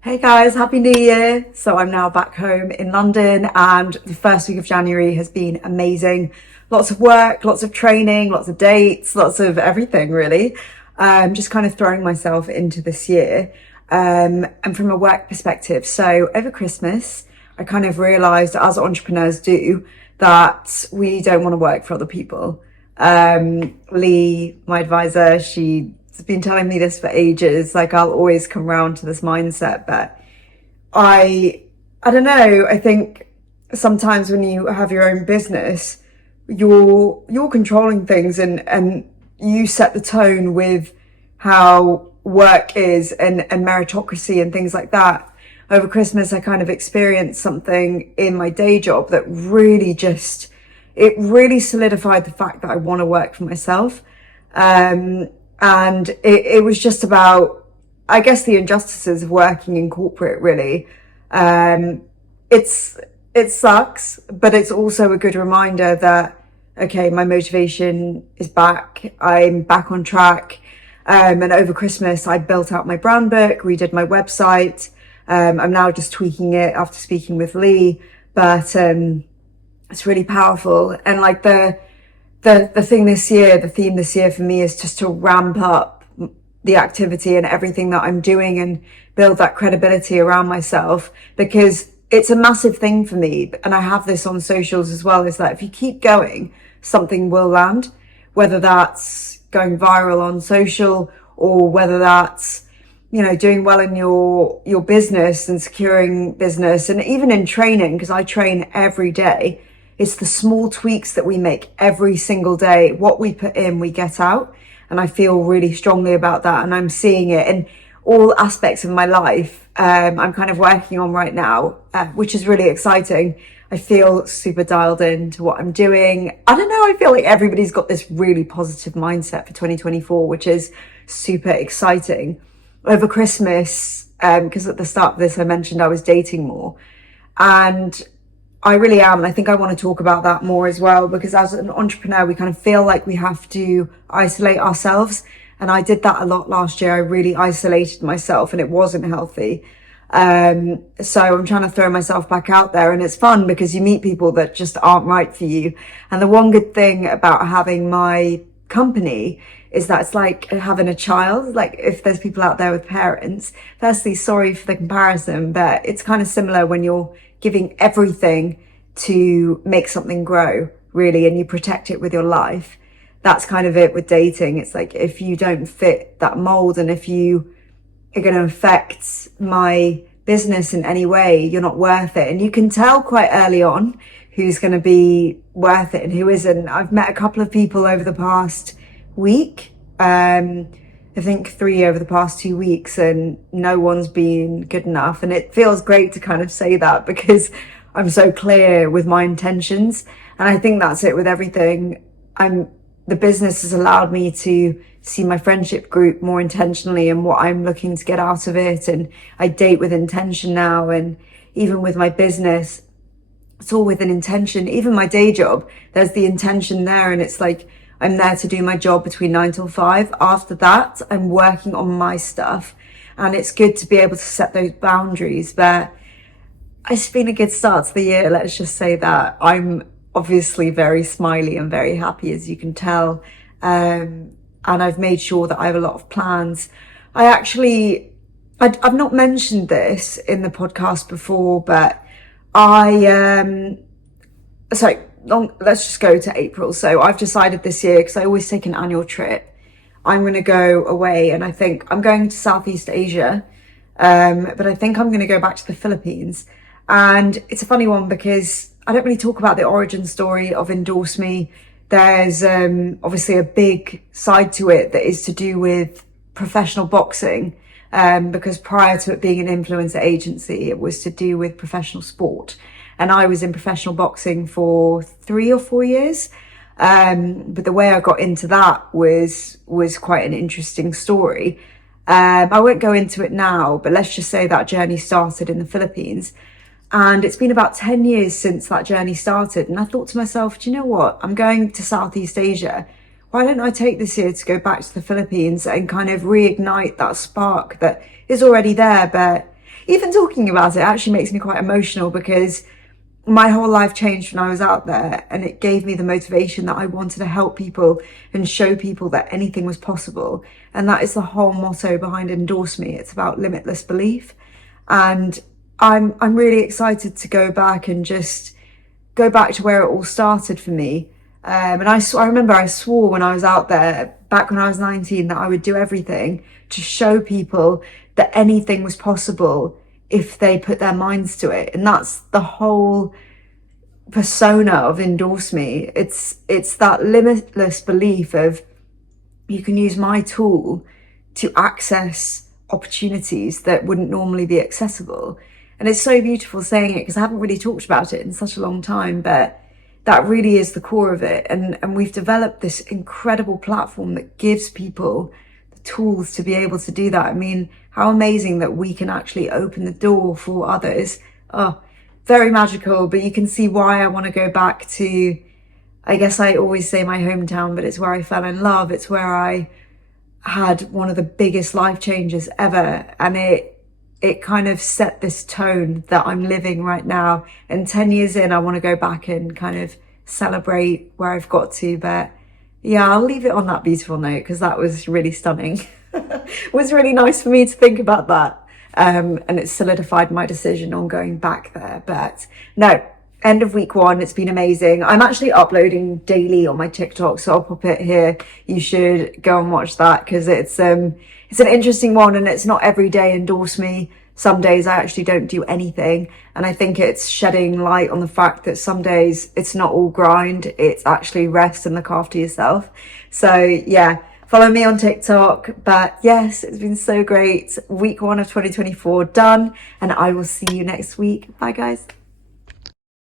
Hey guys, Happy New Year. So I'm now back home in London and the first week of January has been amazing. Lots of work, lots of training, lots of dates, lots of everything really. Just kind of throwing myself into this year. And from a work perspective, so over Christmas, I kind of realized, as entrepreneurs do, that we don't want to work for other people. Lee, my advisor, she's been telling me this for ages. Like, I'll always come round to this mindset, but I, I don't know. I think sometimes when you have your own business, you're controlling things and you set the tone with how work is and meritocracy and things like that. Over Christmas, I kind of experienced something in my day job that it really solidified the fact that I want to work for myself. And it was just about, I guess, the injustices of working in corporate, really. Um, it sucks, but it's also a good reminder that, okay, my motivation is back. I'm back on track. And over Christmas, I built out my brand book, redid my website. I'm now just tweaking it after speaking with Lee, but it's really powerful. And like the thing this year, the theme this year for me is just to ramp up the activity and everything that I'm doing and build that credibility around myself, because it's a massive thing for me. And I have this on socials as well, is that if you keep going, something will land, whether that's going viral on social or whether that's, doing well in your business and securing business, and even in training, because I train every day. It's the small tweaks that we make every single day. What we put in, we get out. And I feel really strongly about that. And I'm seeing it in all aspects of my life. I'm kind of working on right now, which is really exciting. I feel super dialed in to what I'm doing. I don't know. I feel like everybody's got this really positive mindset for 2024, which is super exciting. Over Christmas, because at the start of this, I mentioned I was dating more. And I really am. And I think I want to talk about that more as well, because as an entrepreneur, we kind of feel like we have to isolate ourselves. And I did that a lot last year. I really isolated myself and it wasn't healthy. So I'm trying to throw myself back out there, and it's fun because you meet people that just aren't right for you. And the one good thing about having my company is that it's like having a child. Like, if there's people out there with parents, firstly, sorry for the comparison, but it's kind of similar when you're giving everything to make something grow, really, and you protect it with your life. That's kind of it with dating. It's like, if you don't fit that mold and if you are going to affect my business in any way, you're not worth it. And you can tell quite early on who's going to be worth it and who isn't. I've met a couple of people over the past week. I think 3 over the past 2 weeks, and no one's been good enough. And it feels great to kind of say that because I'm so clear with my intentions. And I think that's it with everything. The business has allowed me to see my friendship group more intentionally and what I'm looking to get out of it. And I date with intention now. And even with my business, it's all with an intention. Even my day job, there's the intention there. And it's like, I'm there to do my job between 9 till 5. After that, I'm working on my stuff. And it's good to be able to set those boundaries. But it's been a good start to the year. Let's just say that. I'm obviously very smiley and very happy, as you can tell. And I've made sure that I have a lot of plans. I've not mentioned this in the podcast before, but let's just go to April. So I've decided this year, because I always take an annual trip, I'm going to go away, and I think I'm going to Southeast Asia. But I think I'm going to go back to the Philippines. And it's a funny one because I don't really talk about the origin story of Endorse Me. There's obviously a big side to it that is to do with professional boxing. Because prior to it being an influencer agency, it was to do with professional sport. And I was in professional boxing for 3 or 4 years. But the way I got into that was quite an interesting story. I won't go into it now, but let's just say that journey started in the Philippines. And it's been about 10 years since that journey started. And I thought to myself, do you know what? I'm going to Southeast Asia. Why don't I take this year to go back to the Philippines and kind of reignite that spark that is already there? But even talking about it actually makes me quite emotional, because my whole life changed when I was out there, and it gave me the motivation that I wanted to help people and show people that anything was possible. And that is the whole motto behind Endorse Me. It's about limitless belief. And I'm really excited to go back and just go back to where it all started for me. And I remember I swore when I was out there back when I was 19 that I would do everything to show people that anything was possible if they put their minds to it. And that's the whole persona of Endorse Me. It's that limitless belief of, you can use my tool to access opportunities that wouldn't normally be accessible. And it's so beautiful saying it, because I haven't really talked about it in such a long time, but that really is the core of it. And we've developed this incredible platform that gives people the tools to be able to do that. I mean, how amazing that we can actually open the door for others. Oh, very magical. But you can see why I want to go back to, I guess I always say my hometown, but it's where I fell in love. It's where I had one of the biggest life changes ever. And it kind of set this tone that I'm living right now. And 10 years in, I want to go back and kind of celebrate where I've got to. But yeah, I'll leave it on that beautiful note, because that was really stunning. It was really nice for me to think about that. And it solidified my decision on going back there. But no, end of week 1, it's been amazing. I'm actually uploading daily on my TikTok, so I'll pop it here. You should go and watch that, because it's an interesting one, and it's not every day Endorse Me. Some days I actually don't do anything, and I think it's shedding light on the fact that some days it's not all grind, it's actually rest and look after yourself. So yeah, follow me on TikTok. But yes, it's been so great. Week 1 of 2024 done, and I will see you next week. Bye guys.